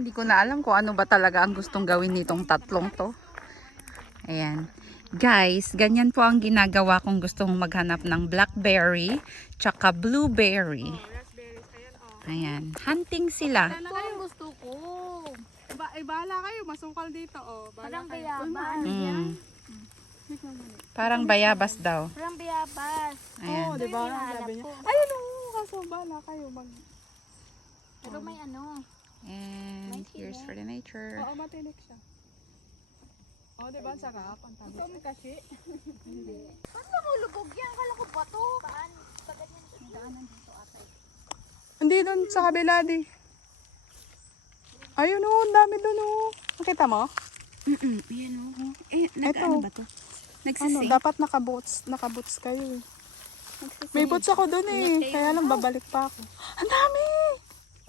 Hindi ko na alam kung ano ba talaga ang gustong gawin nitong tatlong to. Ayan. Guys, ganyan po ang ginagawa kung gustong maghanap ng blackberry tsaka blueberry. Ayan. Hunting sila. Ito ang gusto ko. Bahala kayo, masukal dito. Oh. Parang bayabas. Parang bayabas daw. Parang bayabas. Ayan. Oo, di ba? hinahanap Sabi niya. ko. Ayun o, kaso bahala kayo. Pero may ano. And here's for the nature. Oo, matinik siya. Oo, di ba? Ang sarap. Ang tabi. Ito may kasi. Paano namulubog yan? Kala ko bato. Paan? Sa ganyan. Daanan dito atay. Hindi doon sa kabila di. Ayun o, ang dami doon o. Nakita mo? Ayan o. Eh, Ito. ba to? Ano, dapat nakaboots kayo eh. May boots ako doon eh. Kaya lang babalik pa ako. Ang dami!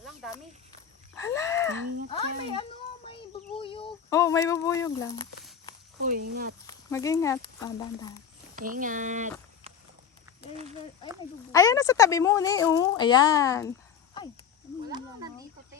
Walang dami. Hala! May ano. May bubuyog. Oh, may bubuyog lang. Uy, ingat. Mag-ingat. Ah, dahan-dahan. Ingat. Ay, may bubuyog. Ayan na sa tabi mo ni oh. Ayan. Wala nang nandito, te.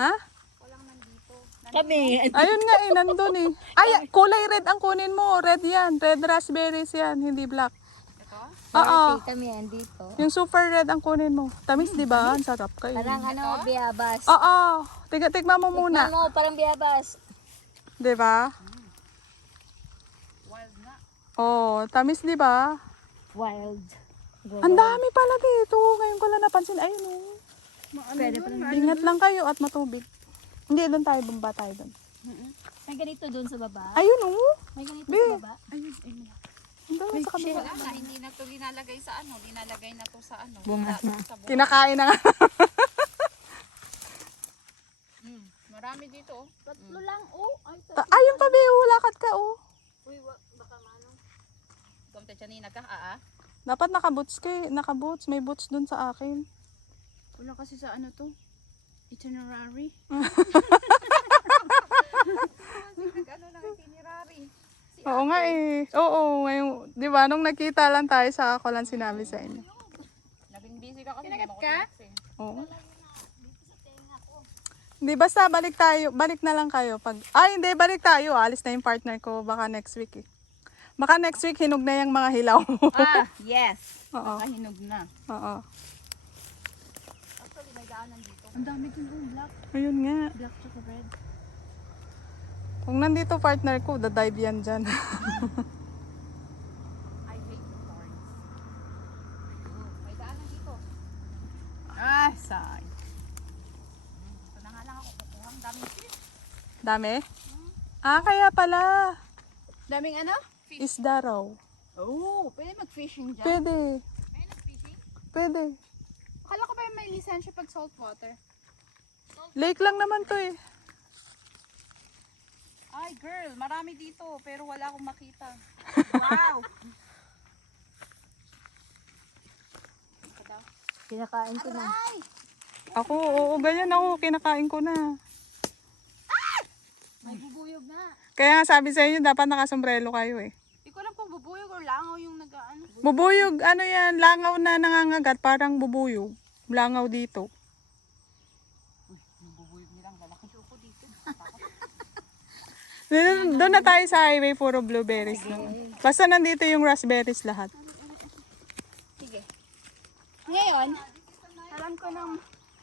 Ha? Walang nandito. Kami. Ayun nga eh, nandun eh. Ay, kulay red ang kunin mo. Red yan. Red raspberries yan, hindi black. Ito? Oo. Kami yan dito. Yung super red ang kunin mo. Tamis, di ba? Ang sarap kayo. Parang ano, bayabas. Oo. Tignan mo muna. Tignan mo, parang bayabas. Di ba? Wild nga. Oh, tamis, di ba? Wild. Ang dami pala dito. Ngayon ko lang napansin. Ayun oh. Pwede pa lang. Ingat lang kayo at matubig. Hindi, doon tayo. Bumba tayo doon. May ganito dun sa baba. Ayun oh. May ganito Be. sa baba. Ang dami sa kabila. Wala na, hindi na to linalagay sa ano. Linalagay na to sa ano. Bungas na. Sa bunga. Kinakain na nga. Marami dito oh. Tatlo lang, oh. Ay, Ayun pa, be. Lakad ka oh. Uy, baka mano. Kumte chanina ka, aa. Dapat nakaboots kay, nakaboots. May boots dun sa akin. Wala kasi sa ano to. Itinerary. Nag-ano lang itinerary. Oo nga eh. Oo, ngayon, di ba, nung nakita lang tayo sa ako lang sinabi sa inyo. Naging busy ka kasi. Kinagat ka? Oo. Hindi, basta balik na lang kayo. Ay, hindi, balik tayo. Alis na yung partner ko, baka next week eh. Baka next week, hinog na yung mga hilaw. Yes. Oo. Nakahinog na. Oo. Actually, may daanan dito. Ang dami din yung black. Ayun nga. Black choco bread. Kung nandito partner ko, dadive yan dyan. I hate thorns. May daanan dito. Ah, say. Ito na nga lang ako kukuha. Ang daming fish. Dami? Ah, kaya pala. Daming ano? Isda raw. Oh, pwede mag-fishing dyan. Pwede. Pwede nag-fishing? Pwede. Akala ko ba may lisensya pag salt water? Lake lang naman to eh. Ay, girl, marami dito, pero wala akong makita. Wow! Kinakain ko na. Ako, oo, ganyan ako. Kinakain ko na. May bubuyog na. Kaya nga sabi sa inyo, dapat nakasombrelo kayo eh. Hindi ko alam kung bubuyog or langaw yung nag-ano. Bubuyog, ano yan, langaw na nangangagat, parang bubuyog. Langaw dito. Yung bubuyog nilang lalaki ko dito. Doon na tayo sa highway, puro blueberries lang. Basta nandito yung raspberries lahat. Sige. Ngayon, alam ko ng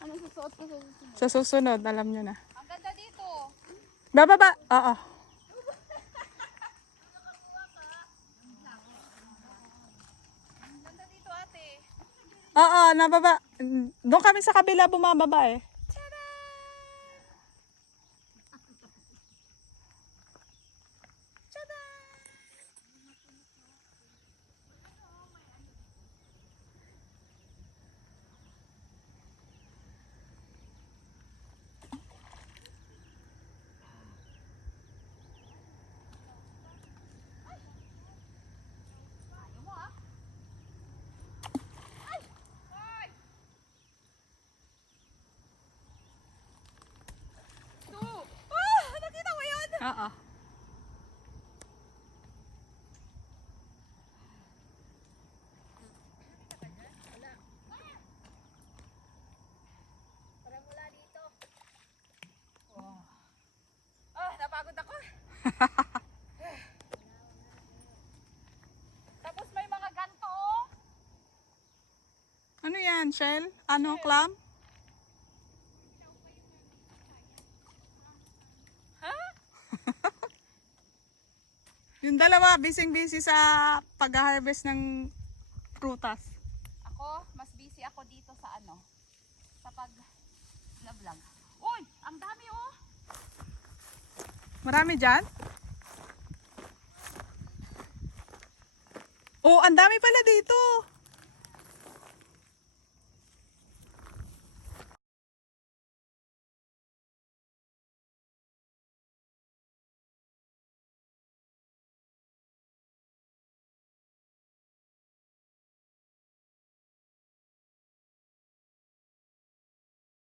ano susuot ko sa susunod. Sa susunod, alam nyo na. Ang ganda dito. Bababa! Oo. Ang ganda dito, ate. Oo, nababa. Doon kami sa kabila bumababa eh. Oo. Parang wala dito. shell? Ano, clam? Yung dalawa, busy-busy sa pag-harvest ng prutas. Ako, mas busy ako dito sa ano, sa pag-vlog. Uy, ang dami oh! Marami dyan? Oh, ang dami pala dito.